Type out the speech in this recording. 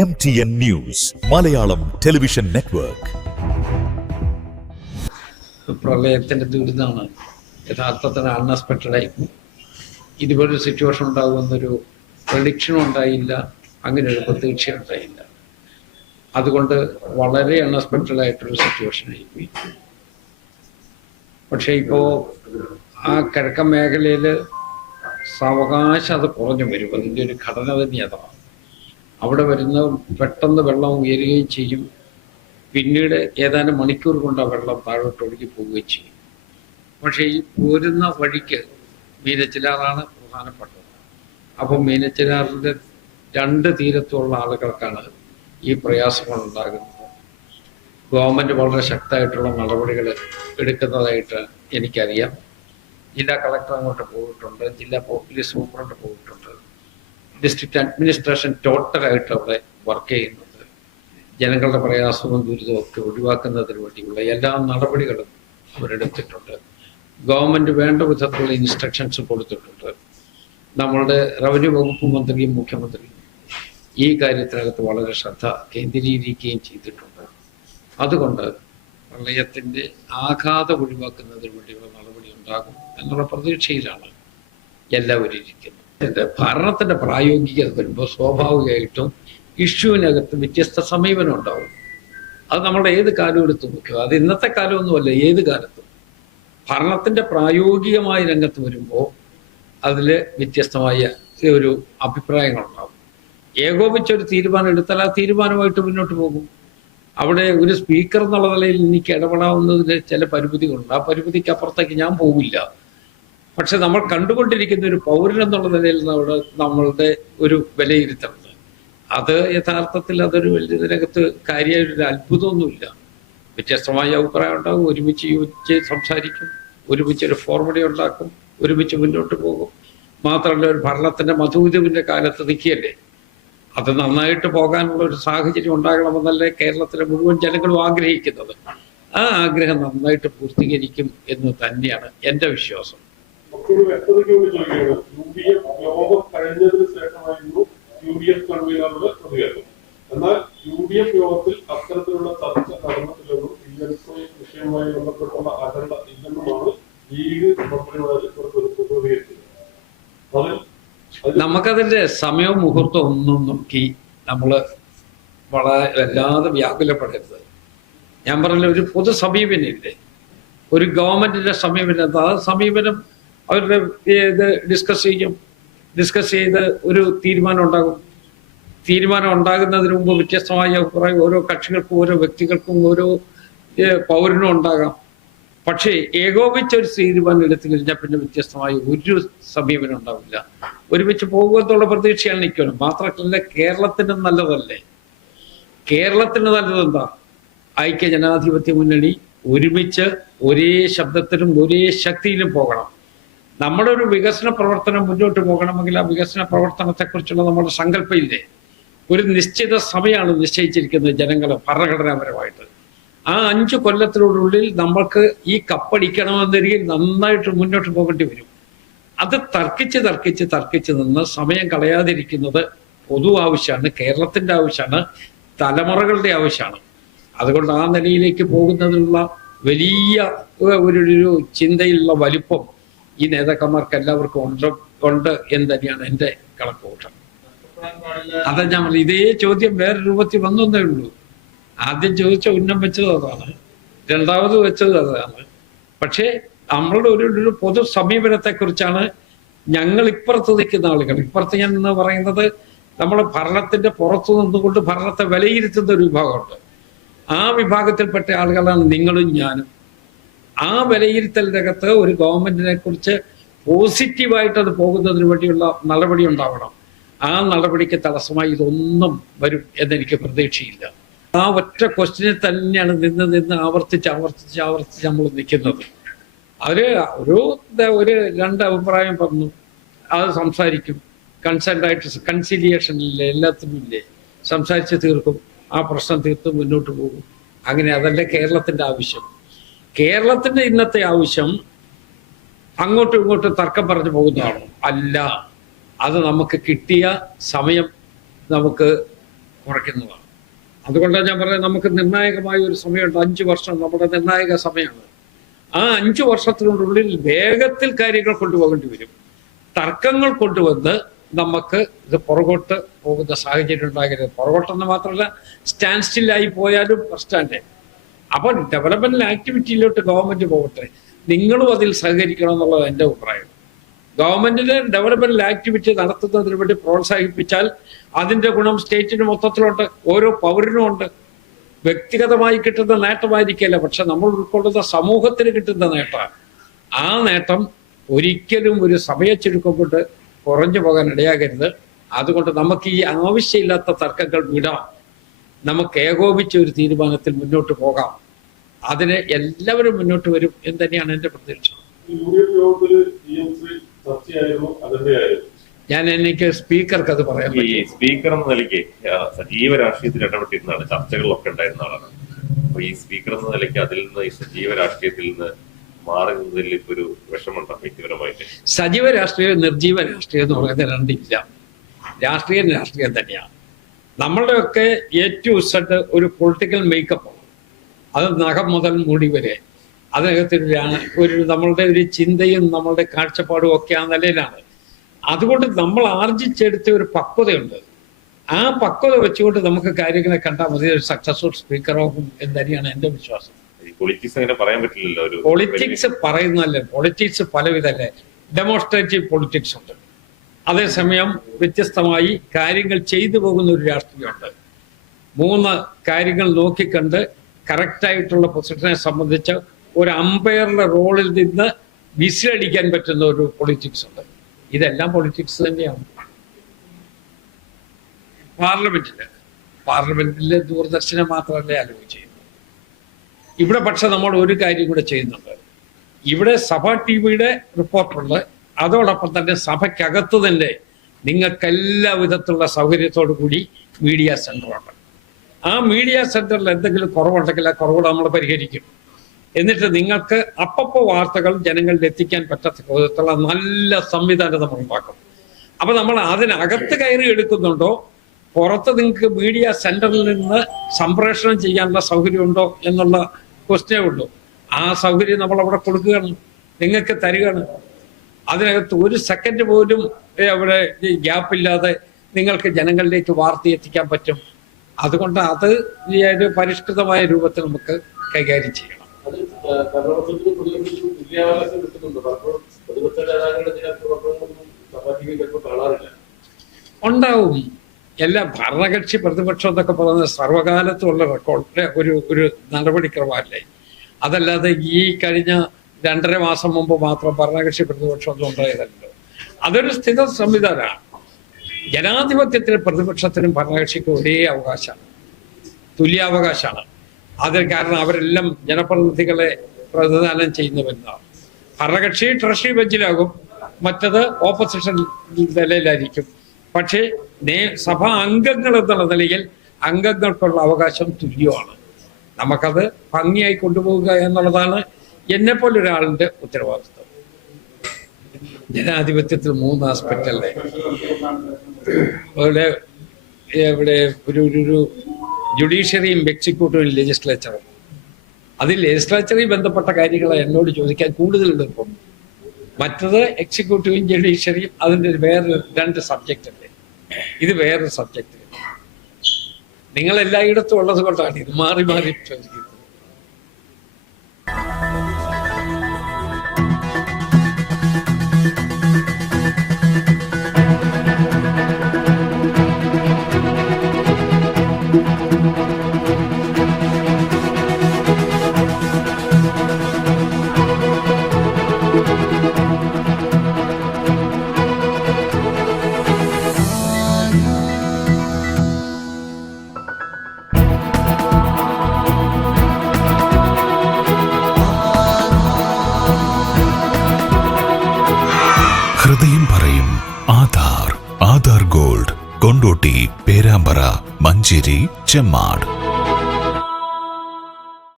MTN News, Malayalam Television Network. പ്രളയത്തിൻ്റെ ദുരിതമാണ് യഥാർത്ഥത്തിൽ അൺഎക്സ്പെക്റ്റഡായി. ഇതുപോലൊരു situation ഉണ്ടാകുമെന്നൊരു പ്രഡിക്ഷനും ഉണ്ടായില്ല, അങ്ങനെ ഒരു പ്രതീക്ഷ ഉണ്ടായില്ല. അതുകൊണ്ട് വളരെ അൺഎക്സ്പെക്റ്റഡായിട്ടൊരു സിറ്റുവേഷനായി പോയി. പക്ഷേ ഇപ്പോൾ ആ കിഴക്കൻ മേഖലയിൽ സാവകാശം അത് കുറഞ്ഞു വരും. അതിൻ്റെ ഒരു ഘടന തന്നെ അതാണ്. അവിടെ വരുന്ന പെട്ടെന്ന് വെള്ളം ഉയരുകയും ചെയ്യും, പിന്നീട് ഏതാനും മണിക്കൂർ കൊണ്ട് ആ വെള്ളം താഴോട്ട് ഒഴുകി പോവുകയും ചെയ്യും. പക്ഷേ ഈ പോരുന്ന വഴിക്ക് മീനച്ചിലാറാണ് പ്രധാനപ്പെട്ടത്. അപ്പം മീനച്ചിലാറിൻ്റെ രണ്ട് തീരത്തുള്ള ആളുകൾക്കാണ് ഈ പ്രയാസങ്ങൾ ഉണ്ടാകുന്നത്. ഗവൺമെൻറ് വളരെ ശക്തമായിട്ടുള്ള നടപടികൾ എടുക്കുന്നതായിട്ട് എനിക്കറിയാം. ജില്ലാ കളക്ടർ അങ്ങോട്ട് പോയിട്ടുണ്ട്, ജില്ലാ പോലീസ് സൂപ്രണ്ട് പോയിട്ടുണ്ട്, ഡിസ്ട്രിക്ട് അഡ്മിനിസ്ട്രേഷൻ ടോട്ടലായിട്ട് അവിടെ വർക്ക് ചെയ്യുന്നുണ്ട്. ജനങ്ങളുടെ പ്രയാസവും ദുരിതവും ഒക്കെ ഒഴിവാക്കുന്നതിന് വേണ്ടിയുള്ള എല്ലാ നടപടികളും അവരെടുത്തിട്ടുണ്ട്. ഗവൺമെൻറ് വേണ്ട വിധത്തിലുള്ള ഇൻസ്ട്രക്ഷൻസ് കൊടുത്തിട്ടുണ്ട്. നമ്മളുടെ റവന്യൂ വകുപ്പ് മന്ത്രിയും മുഖ്യമന്ത്രിയും ഈ കാര്യത്തിനകത്ത് വളരെ ശ്രദ്ധ കേന്ദ്രീകരിക്കുകയും ചെയ്തിട്ടുണ്ട്. അതുകൊണ്ട് പ്രളയത്തിൻ്റെ ആഘാതം ഒഴിവാക്കുന്നതിന് വേണ്ടിയുള്ള നടപടി ഉണ്ടാകും എന്നുള്ള പ്രതീക്ഷയിലാണ് എല്ലാവരും ഇരിക്കുന്നത്. ഭരണത്തിൻ്റെ പ്രായോഗികത വരുമ്പോൾ സ്വാഭാവികമായിട്ടും ഇഷ്യൂവിനകത്ത് വ്യത്യസ്ത സമീപനം ഉണ്ടാവും. അത് നമ്മുടെ ഏത് കാലം എടുത്ത് നോക്കുക, അത് ഇന്നത്തെ കാലമൊന്നുമല്ല, ഏത് കാലത്തും ഭരണത്തിൻ്റെ പ്രായോഗികമായ രംഗത്ത് വരുമ്പോൾ അതിൽ വ്യത്യസ്തമായ ഒരു അഭിപ്രായങ്ങളുണ്ടാകും. ഏകോപിച്ചൊരു തീരുമാനം എടുത്താൽ ആ തീരുമാനമായിട്ട് മുന്നോട്ട് പോകും. അവിടെ ഒരു സ്പീക്കർ എന്നുള്ള നിലയിൽ എനിക്ക് ഇടപെടാവുന്നതിന് ചില പരിമിതികളുണ്ട്. ആ പരിമിതിക്ക് അപ്പുറത്തേക്ക് ഞാൻ പോകില്ല. പക്ഷെ നമ്മൾ കണ്ടുകൊണ്ടിരിക്കുന്ന ഒരു പൗരൻ എന്നുള്ള നിലയിൽ നമ്മളുടെ ഒരു വിലയിരുത്തലുണ്ട്. അത് യഥാർത്ഥത്തിൽ അതൊരു വലിയ ഇതിനകത്ത് കാര്യമായൊരു അത്ഭുതമൊന്നുമില്ല. വ്യത്യസ്തമായ അഭിപ്രായം ഉണ്ടാകും, ഒരുമിച്ച് യോജിച്ച് സംസാരിക്കും, ഒരുമിച്ചൊരു ഫോർമുല ഉണ്ടാക്കും, ഒരുമിച്ച് മുന്നോട്ട് പോകും. മാത്രമല്ല, ഒരു ഭരണത്തിൻ്റെ മധുവിധുവിൻ്റെ കാലത്ത് നിൽക്കുകയല്ലേ. അത് നന്നായിട്ട് പോകാനുള്ള ഒരു സാഹചര്യം ഉണ്ടാകണമെന്നല്ലേ കേരളത്തിലെ മുഴുവൻ ജനങ്ങളും ആഗ്രഹിക്കുന്നത്. ആ ആഗ്രഹം നന്നായിട്ട് പൂർത്തീകരിക്കും എന്ന് തന്നെയാണ് എൻ്റെ വിശ്വാസം. മറ്റൊരു വ്യക്തതയ്ക്ക് ചോദിക്കുകയാണ്, UDF യോഗം കഴിഞ്ഞതിന് ശേഷമായിരുന്നു UDF കൺവീനറുടെ പ്രതികരണം. എന്നാൽ UDF യോഗത്തിൽ അത്തരത്തിലുള്ള ചർച്ച നടന്നിട്ടില്ലെന്നും വിദ്യാഭ്യാസ വിഷയവുമായി ബന്ധപ്പെട്ടുള്ള അജണ്ട ഇല്ലെന്നുമാണ് ലീഗ് മന്ത്രിമാർ പ്രതികരിച്ചത്. നമുക്കതിന്റെ സമയവും മുഹൂർത്തവും ഒന്നും നോക്കി നമ്മൾ വളരെ വല്ലാതെ വ്യാകുലപ്പെടരുത്. ഞാൻ പറഞ്ഞ ഒരു പൊതു സമീപനമില്ലേ, ഒരു ഗവൺമെന്റിന്റെ സമീപനം, ആ സമീപനം അവരുടെ ഇത് ഡിസ്കസ് ചെയ്ത് ഒരു തീരുമാനം ഉണ്ടാകും. തീരുമാനം ഉണ്ടാകുന്നതിന് മുമ്പ് വ്യത്യസ്തമായ അഭിപ്രായം ഓരോ കക്ഷികൾക്കും ഓരോ വ്യക്തികൾക്കും ഓരോ പൗരനും ഉണ്ടാകാം. പക്ഷേ ഏകോപിച്ചൊരു തീരുമാനം എടുത്തു കഴിഞ്ഞാൽ പിന്നെ വ്യത്യസ്തമായ ഒരു സമീപനം ഉണ്ടാവില്ല. ഒരുമിച്ച് പോകുമെന്നുള്ള പ്രതീക്ഷയാണ് നിൽക്കുന്നത്. മാത്രമല്ല, കേരളത്തിന് നല്ലതല്ലേ? കേരളത്തിന് നല്ലതെന്താ? ഐക്യ ജനാധിപത്യ മുന്നണി ഒരുമിച്ച് ഒരേ ശബ്ദത്തിലും ഒരേ ശക്തിയിലും പോകണം. നമ്മുടെ ഒരു വികസന പ്രവർത്തനം മുന്നോട്ട് പോകണമെങ്കിൽ ആ വികസന പ്രവർത്തനത്തെക്കുറിച്ചുള്ള നമ്മുടെ സങ്കല്പമില്ലേ, ഒരു നിശ്ചിത സമയമാണ് നിശ്ചയിച്ചിരിക്കുന്നത് ജനങ്ങൾ ഭരണഘടനാപരമായിട്ട്. ആ 5 കൊല്ലത്തിനുള്ളിൽ നമ്മൾക്ക് ഈ കപ്പടിക്കണമെന്നൊരിക്കൽ നന്നായിട്ട് മുന്നോട്ട് പോകേണ്ടി വരും. അത് തർക്കിച്ച് നിന്ന് സമയം കളയാതിരിക്കുന്നത് പൊതു ആവശ്യമാണ്, കേരളത്തിൻ്റെ ആവശ്യമാണ്, തലമുറകളുടെ ആവശ്യമാണ്. അതുകൊണ്ട് ആ നിലയിലേക്ക് പോകുന്നതിനുള്ള വലിയ ഒരു ചിന്തയിലുള്ള വലിപ്പം ഈ നേതാക്കന്മാർക്ക് എല്ലാവർക്കും ഉണ്ട് എന്ന് തന്നെയാണ് എൻ്റെ കണക്കുകൂട്ടൽ. അതാ ഞാൻ പറഞ്ഞു, ഇതേ ചോദ്യം വേറെ രൂപത്തിൽ വന്നേ ഉള്ളൂ. ആദ്യം ചോദിച്ച ഉന്നം വെച്ചത് അതാണ്, രണ്ടാമത് വെച്ചത് അതാണ്. പക്ഷേ നമ്മളുടെ ഒരു പൊതു സമീപനത്തെക്കുറിച്ചാണ് ഞങ്ങൾ ഇപ്പുറത്ത് നിൽക്കുന്ന ആളുകൾ. ഇപ്പുറത്ത് ഞാൻ എന്ന് പറയുന്നത് നമ്മൾ ഭരണത്തിന്റെ പുറത്തു നിന്നുകൊണ്ട് ഭരണത്തെ വിലയിരുത്തുന്ന ഒരു വിഭാഗമുണ്ട്. ആ വിഭാഗത്തിൽപ്പെട്ട ആളുകളാണ് നിങ്ങളും ഞാനും. ആ വിലയിരുത്തലിനകത്ത് ഒരു ഗവൺമെന്റിനെ കുറിച്ച് പോസിറ്റീവായിട്ട് അത് പോകുന്നതിന് വേണ്ടിയുള്ള നടപടി ഉണ്ടാവണം. ആ നടപടിക്ക് തടസ്സമായി ഇതൊന്നും വരും എന്നെനിക്ക് പ്രതീക്ഷയില്ല. ആ ഒറ്റ ക്വസ്റ്റ്യനിൽ തന്നെയാണ് നിന്ന് ആവർത്തിച്ച് നമ്മൾ നിൽക്കുന്നത്. അവര് ഒരു 2 അഭിപ്രായം പറഞ്ഞു, അത് സംസാരിക്കും, കൺസെൻറ്റായിട്ട് കൺസിലിയേഷനില്ലേ, എല്ലാത്തിനും ഇല്ലേ, സംസാരിച്ച് തീർക്കും, ആ പ്രശ്നം തീർത്ത് മുന്നോട്ട് പോകും. അങ്ങനെ അതല്ല കേരളത്തിൻ്റെ ആവശ്യം. കേരളത്തിൻ്റെ ഇന്നത്തെ ആവശ്യം അങ്ങോട്ടും ഇങ്ങോട്ടും തർക്കം പറഞ്ഞു പോകുന്നതാണോ? അല്ല. അത് നമുക്ക് കിട്ടിയ സമയം നമുക്ക് കുറയ്ക്കുന്നതാണ്. അതുകൊണ്ടാണ് ഞാൻ പറയുന്നത്, നമുക്ക് നിർണായകമായ ഒരു സമയമുണ്ട്, 5 വർഷം നമ്മുടെ നിർണായക സമയമാണ്. ആ 5 വർഷത്തിനുള്ളിൽ വേഗത്തിൽ കാര്യങ്ങൾ കൊണ്ടുപോകേണ്ടി വരും. തർക്കങ്ങൾ കൊണ്ടുവന്ന് നമുക്ക് ഇത് പുറകോട്ട് പോകുന്ന സാഹചര്യം ഉണ്ടാകരുത്. പുറകോട്ടെന്ന് മാത്രമല്ല, സ്റ്റാൻഡ് സ്റ്റില്ലായി പോയാലും പ്രശ്നമല്ലേ. അപ്പോൾ ഡെവലപ്മെന്റൽ ആക്ടിവിറ്റിയിലോട്ട് ഗവൺമെന്റ് പോകട്ടെ, നിങ്ങളും അതിൽ സഹകരിക്കണം എന്നുള്ളത് എൻ്റെ അഭിപ്രായം. ഗവൺമെന്റിന് ഡെവലപ്മെന്റൽ ആക്ടിവിറ്റി നടത്തുന്നതിന് വേണ്ടി പ്രോത്സാഹിപ്പിച്ചാൽ അതിന്റെ ഗുണം സ്റ്റേറ്റിന് മൊത്തത്തിലുണ്ട്, ഓരോ പൗരനും ഉണ്ട്. വ്യക്തിഗതമായി കിട്ടുന്ന നേട്ടമായിരിക്കില്ല, പക്ഷെ നമ്മൾ ഉൾക്കൊള്ളുന്ന സമൂഹത്തിന് കിട്ടുന്ന നേട്ടമാണ്. ആ നേട്ടം ഒരിക്കലും ഒരു സമയച്ചുരുക്കം കൊണ്ട് കുറഞ്ഞു പോകാൻ ഇടയാകരുത്. അതുകൊണ്ട് നമുക്ക് ഈ ആവശ്യമില്ലാത്ത തർക്കങ്ങൾ വിടാം, നമുക്ക് ഏകോപിച്ച ഒരു തീരുമാനത്തിൽ മുന്നോട്ട് പോകാം. അതിന് എല്ലാവരും മുന്നോട്ട് വരും എന്ന് തന്നെയാണ് എൻ്റെ പ്രതീക്ഷ. എനിക്ക് സ്പീക്കർക്ക് അത് പറയാൻ പറ്റും. ഈ സ്പീക്കർ എന്ന നിലയ്ക്ക് സജീവ രാഷ്ട്രീയത്തിൽ ഇടപെട്ടിരുന്നതാണ്, ചർച്ചകളിലൊക്കെ ഉണ്ടായിരുന്ന ആളാണ്. അപ്പൊ ഈ സ്പീക്കർ എന്ന നിലയ്ക്ക് അതിൽ നിന്ന്, ഈ സജീവ രാഷ്ട്രീയത്തിൽ നിന്ന് മാറി നിന്നതിൽ ഇപ്പൊ ഒരു വിഷമമുണ്ടോ വ്യക്തിപരമായിട്ട്? സജീവ രാഷ്ട്രീയം നിർജീവ രാഷ്ട്രീയം എന്ന് പറയുന്നത് രണ്ടില്ല. രാഷ്ട്രീയം തന്നെയാണ്. നമ്മളുടെയൊക്കെ ഏറ്റവും സെറ്റ് ഒരു പൊളിറ്റിക്കൽ മേക്കപ്പ്, അത് നഖം മുതൽ മുടി വരെ അതിനകത്തൊരു ഒരു നമ്മളുടെ ഒരു ചിന്തയും നമ്മളുടെ കാഴ്ചപ്പാടും ഒക്കെ ആ നിലയിലാണ്. അതുകൊണ്ട് നമ്മൾ ആർജിച്ചെടുത്ത ഒരു പക്വതയുണ്ട്. ആ പക്വത വെച്ചുകൊണ്ട് നമുക്ക് കാര്യങ്ങളെ കണ്ടാൽ മതി, ഒരു സക്സസ്ഫുൾ സ്പീക്കറാകും എന്ന് തന്നെയാണ് എൻ്റെ വിശ്വാസം. പൊളിറ്റിക്സ് അങ്ങനെ പറയാൻ പറ്റില്ലല്ലോ. പൊളിറ്റിക്സ് പറയുന്നല്ലേ, പൊളിറ്റിക്സ് പലവിധല്ലേ. ഡെമോൺസ്ട്രേറ്റീവ് പൊളിറ്റിക്സ് ഉണ്ട്, അതേസമയം വ്യത്യസ്തമായി കാര്യങ്ങൾ ചെയ്തു പോകുന്ന ഒരു രാഷ്ട്രീയമുണ്ട്. 3 കാര്യങ്ങൾ നോക്കിക്കണ്ട് കറക്റ്റായിട്ടുള്ള പൊസിഷനെ സംബന്ധിച്ച് ഒരു അമ്പയറുടെ റോളിൽ നിന്ന് വിസിലടിക്കാൻ പറ്റുന്ന ഒരു പൊളിറ്റിക്സ് ഉണ്ട്. ഇതെല്ലാം പൊളിറ്റിക്സ് തന്നെയാണ്. പാർലമെന്റിലെ ദൂരദർശനം മാത്രമല്ലേ അലവ് ചെയ്യുന്നത്. ഇവിടെ പക്ഷെ നമ്മൾ ഒരു കാര്യം കൂടെ ചെയ്യുന്നുണ്ട്. ഇവിടെ സഭ ടിവിയുടെ റിപ്പോർട്ടുണ്ട്, അതോടൊപ്പം തന്നെ സഭയ്ക്കകത്ത് തന്നെ നിങ്ങൾക്കെല്ലാ വിധത്തിലുള്ള സൗകര്യത്തോടു കൂടി മീഡിയ സെന്ററുണ്ട്. ആ മീഡിയ സെന്ററിൽ എന്തെങ്കിലും കുറവുണ്ടെങ്കിൽ ആ കുറവ് നമ്മൾ പരിഹരിക്കും. എന്നിട്ട് നിങ്ങൾക്ക് അപ്പപ്പോൾ വാർത്തകൾ ജനങ്ങളിൽ എത്തിക്കാൻ പറ്റാത്ത വിധത്തിലുള്ള നല്ല സംവിധാനം നമ്മൾ ഉണ്ടാക്കും. അപ്പൊ നമ്മൾ അതിനകത്ത് കയറി എടുക്കുന്നുണ്ടോ, പുറത്ത് നിങ്ങൾക്ക് മീഡിയ സെന്ററിൽ നിന്ന് സംപ്രേഷണം ചെയ്യാനുള്ള സൗകര്യമുണ്ടോ എന്നുള്ള ക്വസ്റ്റ്യനേ ഉള്ളൂ. ആ സൗകര്യം നമ്മൾ അവിടെ കൊടുക്കുകയാണ്, നിങ്ങൾക്ക് തരികയാണ്. അതിനകത്ത് ഒരു സെക്കൻഡ് പോലും അവിടെ ഗ്യാപ്പില്ലാതെ നിങ്ങൾക്ക് ജനങ്ങളിലേക്ക് വാർത്ത എത്തിക്കാൻ പറ്റും. അതുകൊണ്ട് അത് ഒരു പരിഷ്കൃതമായ രൂപത്തിൽ നമുക്ക് കൈകാര്യം ചെയ്യണം. ഉണ്ടാവും. എല്ലാ ഭരണകക്ഷി പ്രതിപക്ഷം എന്നൊക്കെ പറയുന്നത് സർവകാലത്തുള്ള റെക്കോർഡിന്റെ ഒരു നടപടിക്രമല്ലേ. അതല്ലാതെ ഈ കഴിഞ്ഞ 2.5 മാസം മുമ്പ് മാത്രം ഭരണകക്ഷി പ്രതിപക്ഷം ഒന്നും ഉണ്ടായതല്ലോ. അതൊരു സ്ഥിര സംവിധാനമാണ്. ജനാധിപത്യത്തിൽ പ്രതിപക്ഷത്തിനും ഭരണകക്ഷിക്കും ഒരേ അവകാശമാണ്, തുല്യാവകാശമാണ്. അതിന് കാരണം അവരെല്ലാം ജനപ്രതിനിധികളെ പ്രതിദാനം ചെയ്യുന്നവരുന്നതാണ്. ഭരണകക്ഷി ട്രഷറി ബെഞ്ചിലാകും, മറ്റത് ഓപ്പോസിഷൻ നിലയിലായിരിക്കും. പക്ഷേ സഭാ അംഗങ്ങൾ എന്നുള്ള നിലയിൽ അംഗങ്ങൾക്കുള്ള അവകാശം തുല്യമാണ്. നമുക്കത് ഭംഗിയായി കൊണ്ടുപോകുക എന്നുള്ളതാണ് എന്നെപ്പോലെ ഒരാളിന്റെ ഉത്തരവാദിത്വം. ജനാധിപത്യത്തിൽ 3 ആസ്പെക്റ്റ് അല്ലേ. ഇവിടെ ഒരു ജുഡീഷ്യറിയും എക്സിക്യൂട്ടീവും ലെജിസ്ലേച്ചറും. അതിൽ ലെജിസ്ലേച്ചറിൽ ബന്ധപ്പെട്ട കാര്യങ്ങൾ എന്നോട് ചോദിക്കാൻ കൂടുതലുണ്ട്. ഇപ്പം മറ്റത് എക്സിക്യൂട്ടീവും ജുഡീഷ്യറിയും അതിൻ്റെ വേറെ 2 സബ്ജക്റ്റ് അല്ലേ. ഇത് വേറൊരു സബ്ജക്റ്റ്. നിങ്ങൾ എല്ലായിടത്തും ഉള്ളത് കൊണ്ടാണ് ഇത് മാറി മാറി ചോദിക്കുന്നത്. ഹൃദയം പറയും ആധാർ. ആധാർ ഗോൾഡ്, കൊണ്ടോട്ടി, പേരാമ്പ്ര, മഞ്ചേരി, ചെമ്മാട്.